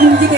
¡Gracias!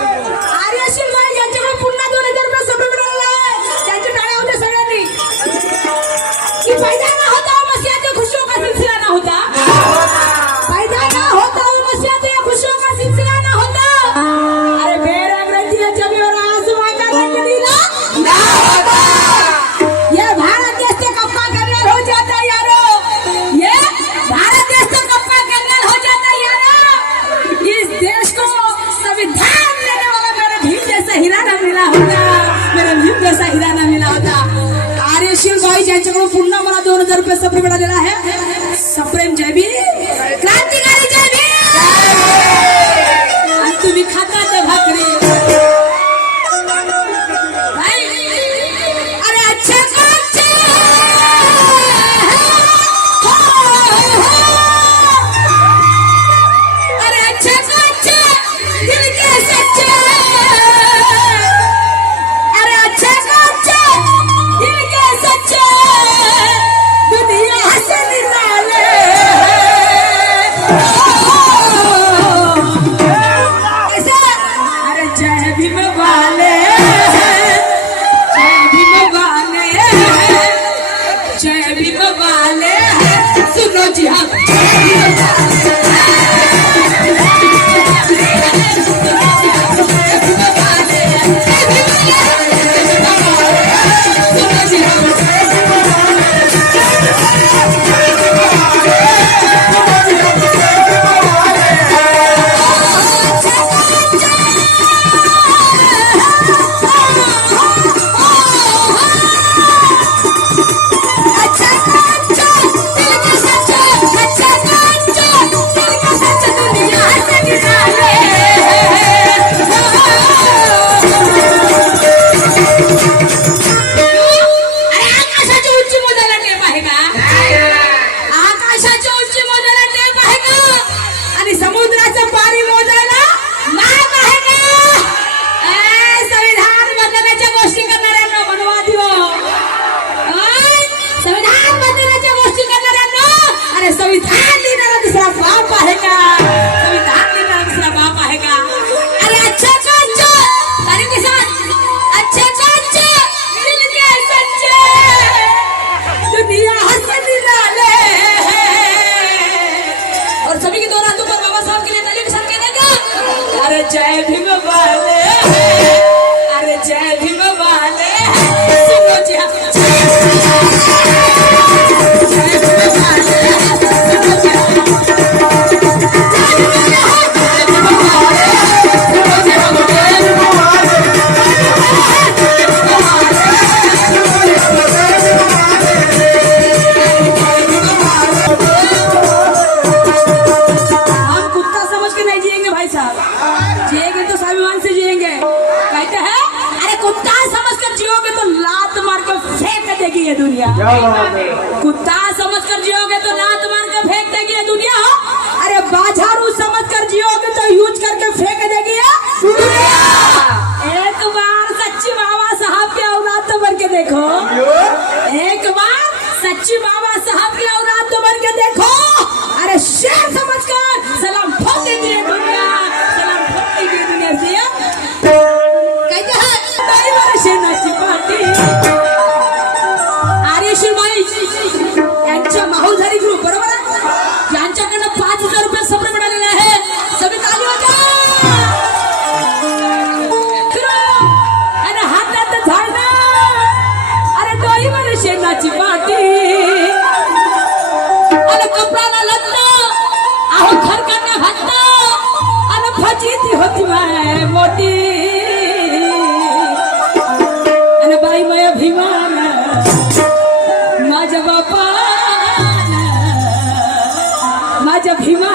tumesubscribe जय भीम बाल Haleluya. Kuta You know.